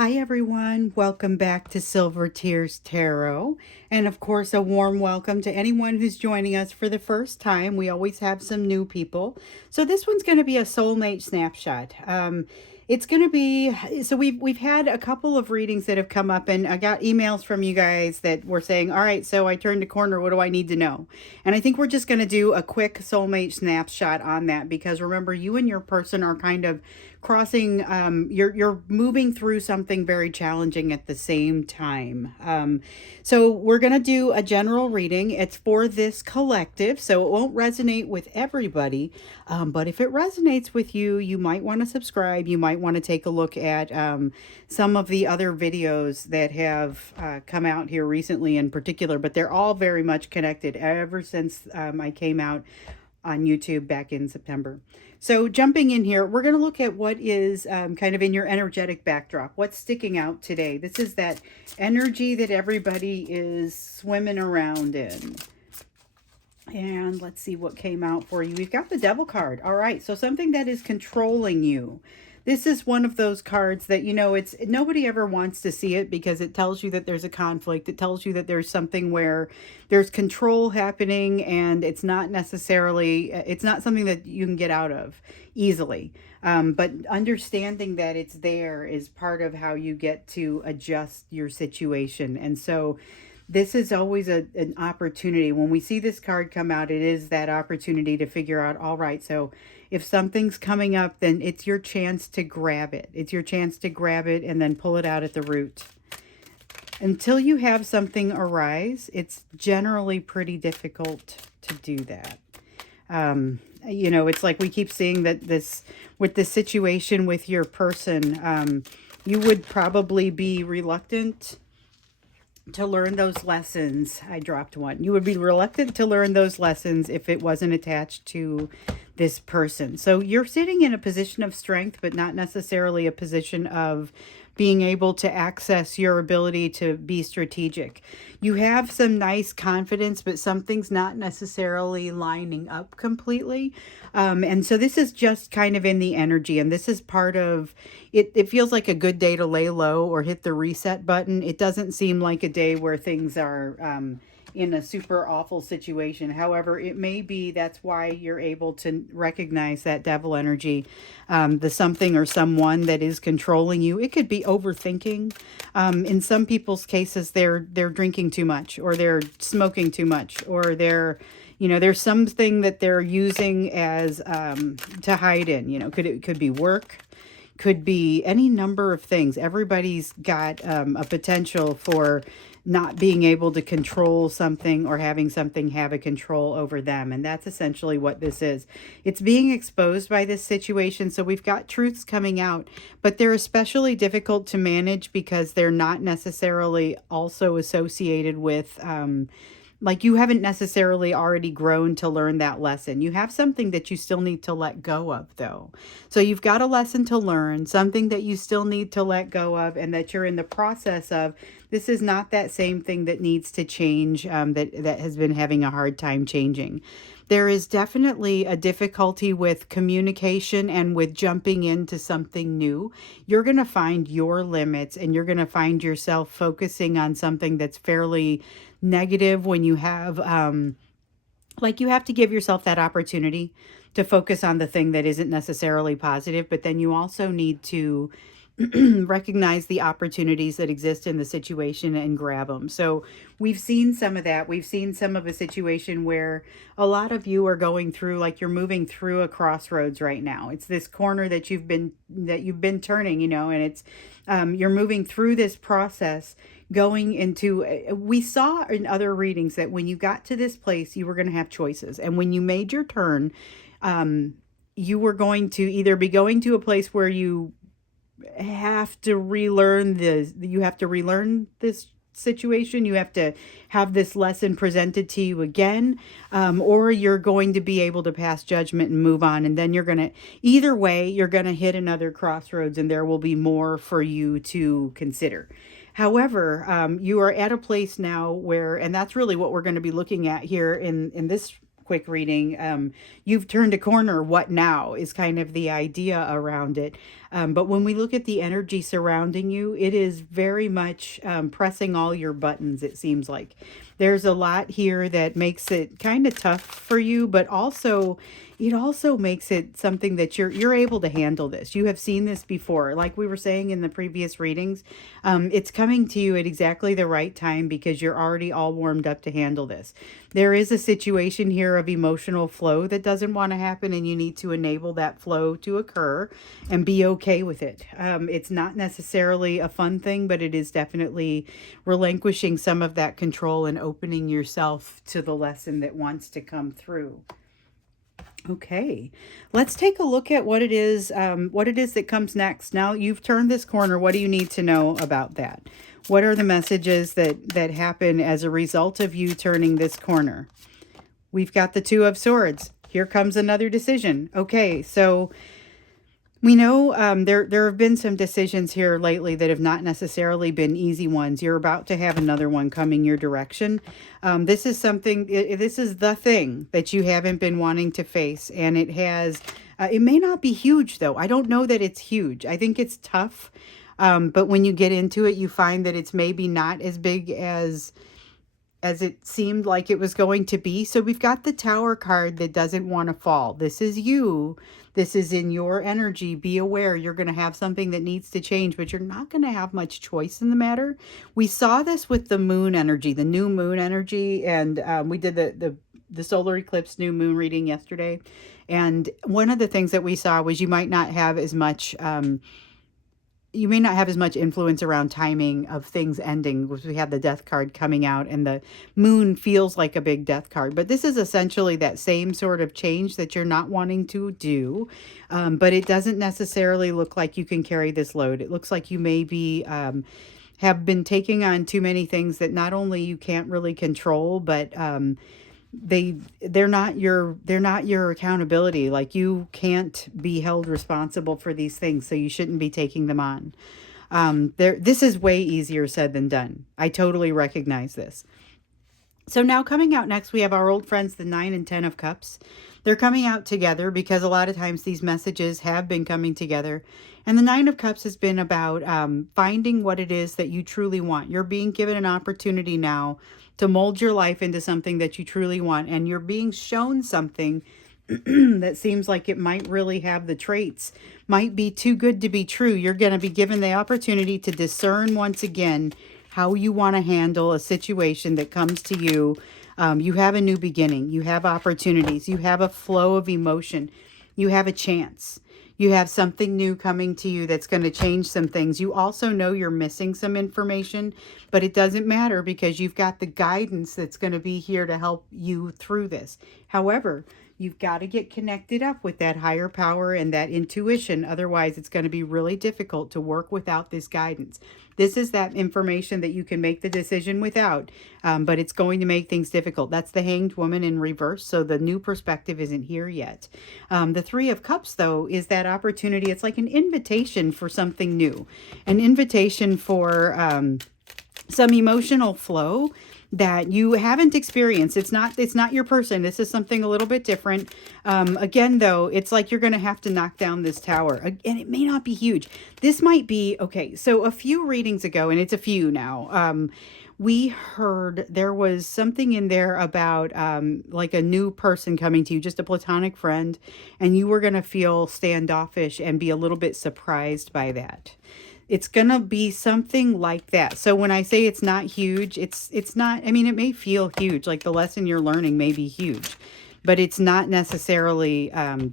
Hi everyone, welcome back to Silver Tears Tarot. And of course, a warm welcome to anyone who's joining us for the first time. We always have some new people. So this one's going to be a soulmate snapshot. It's going to be, so we've had a couple of readings that have come up, and I got emails from you guys that were saying, all right, so I turned a corner, what do I need to know? And I think we're just going to do a quick soulmate snapshot on that, because remember, you and your person are kind of crossing, you're moving through something very challenging at the same time. So we're going to do a general reading. It's for this collective, so it won't resonate with everybody. But if it resonates with you, you might want to subscribe. You might want to take a look at some of the other videos that have come out here recently in particular, but they're all very much connected ever since I came out on YouTube back in September. So jumping in here, we're going to look at what is kind of in your energetic backdrop. What's sticking out today? This is that energy that everybody is swimming around in. And let's see what came out for you. We've got the Devil card. All right, so something that is controlling you. This is one of those cards that, you know, it's nobody ever wants to see it because it tells you that there's a conflict. It tells you that there's something where there's control happening, and it's not necessarily, it's not something that you can get out of easily. But understanding that it's there is part of how you get to adjust your situation. And so this is always an opportunity. When we see this card come out, it is that opportunity to figure out, all right, so if something's coming up, then it's your chance to grab it. It's your chance to grab it and then pull it out at the root. Until you have something arise, it's generally pretty difficult to do that. You know, it's like we keep seeing that this, with this situation with your person, you would probably be reluctant to learn those lessons. I dropped one. You would be reluctant to learn those lessons if it wasn't attached to this person. So you're sitting in a position of strength, but not necessarily a position of being able to access your ability to be strategic. You have some nice confidence, but something's not necessarily lining up completely. And so this is just kind of in the energy, and this is part of it. It feels like a good day to lay low or hit the reset button. It doesn't seem like a day where things are in a super awful situation. However, it may be that's why you're able to recognize that devil energy, the something or someone that is controlling you. It could be overthinking. In some people's cases, they're drinking too much, or they're smoking too much, or they're, you know, there's something that they're using as to hide in. You know, it could be work, could be any number of things. Everybody's got a potential for not being able to control something, or having something have a control over them. And that's essentially what this is. It's being exposed by this situation. So we've got truths coming out, but they're especially difficult to manage because they're not necessarily also associated with like, you haven't necessarily already grown to learn that lesson. You have something that you still need to let go of, though. So you've got a lesson to learn, something that you still need to let go of, and that you're in the process of. This is not that same thing that needs to change, that has been having a hard time changing. There is definitely a difficulty with communication and with jumping into something new. You're going to find your limits, and you're going to find yourself focusing on something that's fairly negative when you have, like, you have to give yourself that opportunity to focus on the thing that isn't necessarily positive, but then you also need to recognize the opportunities that exist in the situation and grab them. So we've seen some of that. We've seen some of a situation where a lot of you are going through, like, you're moving through a crossroads right now. It's this corner that you've been turning, you know, and it's you're moving through this process, going into, we saw in other readings that when you got to this place, you were going to have choices. And when you made your turn, you were going to either be going to a place where you have to relearn this situation, you have to have this lesson presented to you again, or you're going to be able to pass judgment and move on. And then either way, you're going to hit another crossroads, and there will be more for you to consider. However, you are at a place now where, and that's really what we're going to be looking at here in this quick reading. You've turned a corner. What now is kind of the idea around it. But when we look at the energy surrounding you, it is very much pressing all your buttons, it seems like. There's a lot here that makes it kind of tough for you, but also it also makes it something that you're able to handle this. You have seen this before. Like we were saying in the previous readings, it's coming to you at exactly the right time because you're already all warmed up to handle this. There is a situation here of emotional flow that doesn't want to happen, and you need to enable that flow to occur and be okay with it. It's not necessarily a fun thing, but it is definitely relinquishing some of that control and opening yourself to the lesson that wants to come through. Okay, let's take a look at what it is that comes next. Now you've turned this corner. What do you need to know about that? What are the messages that happen as a result of you turning this corner? We've got the Two of Swords. Here comes another decision. Okay, so we know there have been some decisions here lately that have not necessarily been easy ones. You're about to have another one coming your direction. This is something, this is the thing that you haven't been wanting to face. And it has, it may not be huge though. I don't know that it's huge. I think it's tough. But when you get into it, you find that it's maybe not as big as it seemed like it was going to be. So we've got the Tower card that doesn't want to fall. This is you. This is in your energy. Be aware you're going to have something that needs to change, but you're not going to have much choice in the matter. We saw this with the moon energy, the new moon energy, and we did the solar eclipse new moon reading yesterday. And one of the things that we saw was you might not have as much you may not have as much influence around timing of things ending, because we have the death card coming out and the moon feels like a big death card. But this is essentially that same sort of change that you're not wanting to do. But it doesn't necessarily look like you can carry this load. It looks like you may be have been taking on too many things that not only you can't really control, but they're not your accountability. Like, you can't be held responsible for these things, so you shouldn't be taking them on. This is way easier said than done. I totally recognize this. So now coming out next, we have our old friends, the 9 and 10 of Cups. They're coming out together because a lot of times these messages have been coming together. And the 9 of Cups has been about finding what it is that you truly want. You're being given an opportunity now to mold your life into something that you truly want. And you're being shown something that seems like it might really have the traits, might be too good to be true. You're going to be given the opportunity to discern once again how you want to handle a situation that comes to you. You have a new beginning. You have opportunities. You have a flow of emotion. You have a chance. You have something new coming to you that's going to change some things. You also know you're missing some information, but it doesn't matter because you've got the guidance that's going to be here to help you through this. However, you've got to get connected up with that higher power and that intuition. Otherwise, it's going to be really difficult to work without this guidance. This is that information that you can make the decision without, but it's going to make things difficult. That's the Hanged Woman in reverse, so the new perspective isn't here yet. The 3 of Cups, though, is that opportunity. It's like an invitation for something new, an invitation for some emotional flow that you haven't experienced. It's not your person. This is something a little bit different. Again, though, it's like you're going to have to knock down this tower. And it may not be huge. This might be, okay, so a few readings ago, and it's a few now, we heard there was something in there about like a new person coming to you, just a platonic friend, and you were going to feel standoffish and be a little bit surprised by that. It's going to be something like that. So when I say it's not huge, it's not, I mean, it may feel huge, like the lesson you're learning may be huge, but it's not necessarily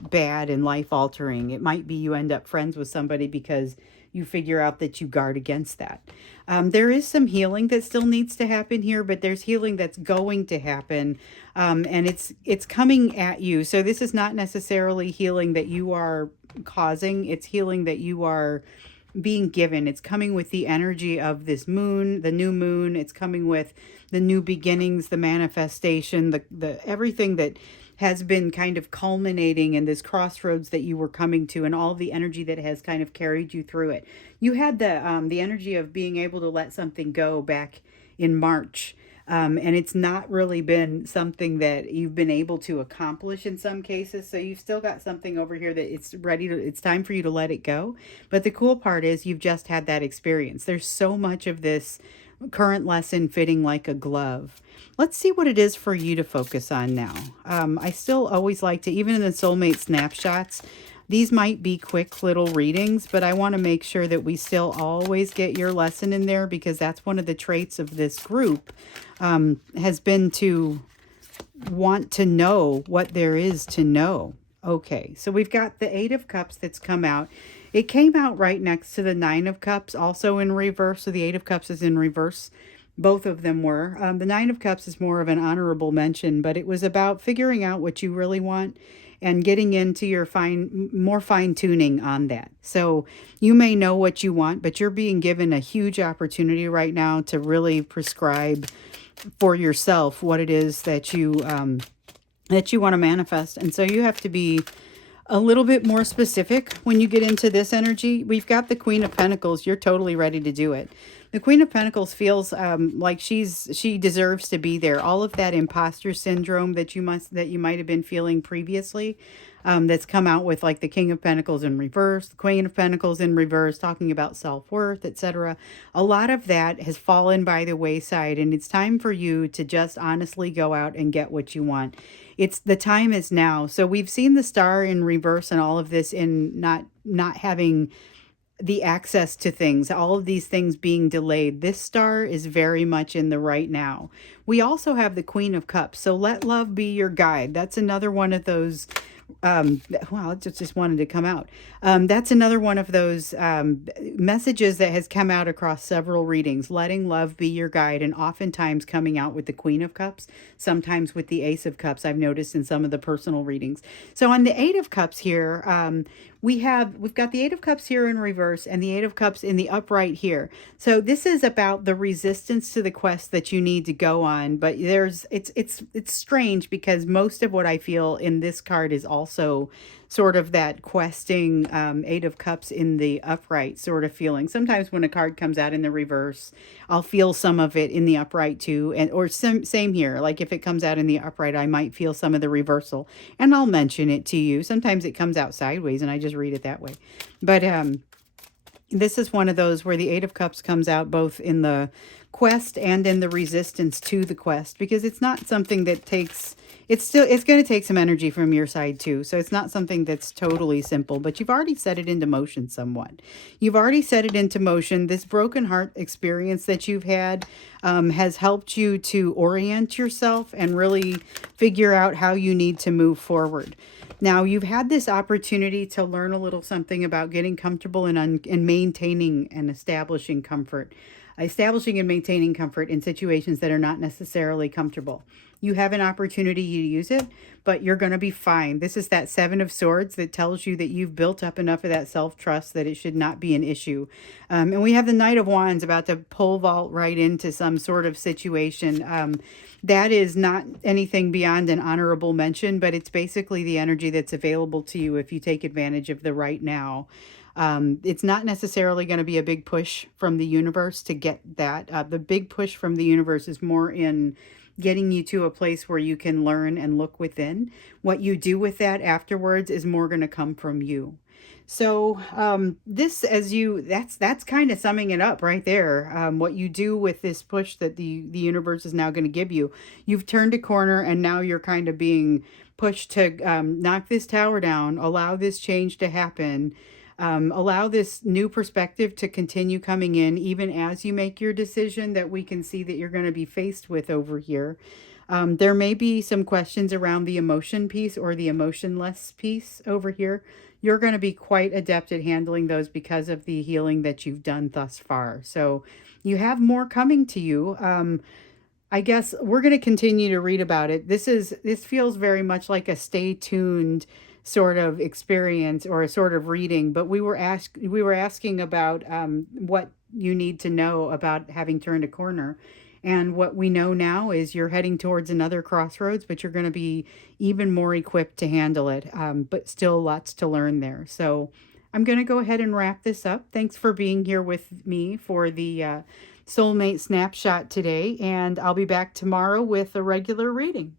bad and life-altering. It might be you end up friends with somebody because you figure out that you guard against that. There is some healing that still needs to happen here, but there's healing that's going to happen, and it's coming at you. So this is not necessarily healing that you are causing. It's healing that you are being given. It's coming with the energy of this moon, the new moon. It's coming with the new beginnings, the manifestation, the everything that has been kind of culminating in this crossroads that you were coming to, and all the energy that has kind of carried you through it. You had the energy of being able to let something go back in March. And it's not really been something that you've been able to accomplish in some cases. So you've still got something over here that it's time for you to let it go. But the cool part is you've just had that experience. There's so much of this current lesson fitting like a glove. Let's see what it is for you to focus on now. I still always like to, even in the Soulmate Snapshots, these might be quick little readings, but I want to make sure that we still always get your lesson in there, because that's one of the traits of this group, has been to want to know what there is to know. Okay, so we've got the Eight of Cups that's come out. It came out right next to the Nine of Cups, also in reverse. So the Eight of Cups is in reverse. Both of them were. The Nine of Cups is more of an honorable mention, but it was about figuring out what you really want and getting into your more fine tuning on that. So you may know what you want, but you're being given a huge opportunity right now to really prescribe for yourself what it is that you want to manifest. And so you have to be a little bit more specific when you get into this energy. We've got the Queen of Pentacles. You're totally ready to do it. The Queen of Pentacles feels like she deserves to be there. All of that imposter syndrome that you might have been feeling previously, that's come out with like the King of Pentacles in reverse, the Queen of Pentacles in reverse, talking about self-worth, etc. A lot of that has fallen by the wayside, and it's time for you to just honestly go out and get what you want. The time is now. So we've seen the Star in reverse and all of this in not having the access to things, all of these things being delayed. This Star is very much in the right now. We also have the Queen of Cups. So let love be your guide. That's another one of those, wow, it just wanted to come out. That's another one of those messages that has come out across several readings. Letting love be your guide, and oftentimes coming out with the Queen of Cups, sometimes with the Ace of Cups, I've noticed in some of the personal readings. So on the Eight of Cups here, we've got the Eight of Cups here in reverse and the Eight of Cups in the upright here. So this is about the resistance to the quest that you need to go on. But it's strange, because most of what I feel in this card is also sort of that questing, Eight of Cups in the upright sort of feeling. Sometimes when a card comes out in the reverse, I'll feel some of it in the upright too. Or same here. Like if it comes out in the upright, I might feel some of the reversal, and I'll mention it to you. Sometimes it comes out sideways and I just read it that way. But this is one of those where the Eight of Cups comes out both in the quest and in the resistance to the quest, because it's not something that takes, it's going to take some energy from your side too. So it's not something that's totally simple, but you've already set it into motion somewhat. You've already set it into motion. This broken heart experience that you've had has helped you to orient yourself and really figure out how you need to move forward. Now, you've had this opportunity to learn a little something about getting comfortable and maintaining and establishing comfort. Establishing and maintaining comfort in situations that are not necessarily comfortable. You have an opportunity to use it, but you're going to be fine. This is that Seven of Swords that tells you that you've built up enough of that self-trust that it should not be an issue. And we have the Knight of Wands about to pole vault right into some sort of situation. That is not anything beyond an honorable mention, but it's basically the energy that's available to you if you take advantage of the right now. It's not necessarily going to be a big push from the universe to get that. The big push from the universe is more in getting you to a place where you can learn and look within. What you do with that afterwards is more going to come from you. So that's kind of summing it up right there. What you do with this push that the universe is now going to give you. You've turned a corner, and now you're kind of being pushed to knock this tower down, allow this change to happen. Allow this new perspective to continue coming in, even as you make your decision that we can see that you're going to be faced with over here. There may be some questions around the emotion piece or the emotionless piece over here. You're going to be quite adept at handling those because of the healing that you've done thus far. So you have more coming to you. I guess we're going to continue to read about it. This feels very much like a stay tuned sort of experience or a sort of reading, but we were asking about what you need to know about having turned a corner. And what we know now is you're heading towards another crossroads, but you're going to be even more equipped to handle it. But still lots to learn there. So I'm going to go ahead and wrap this up. Thanks for being here with me for the Soulmate Snapshot today, and I'll be back tomorrow with a regular reading.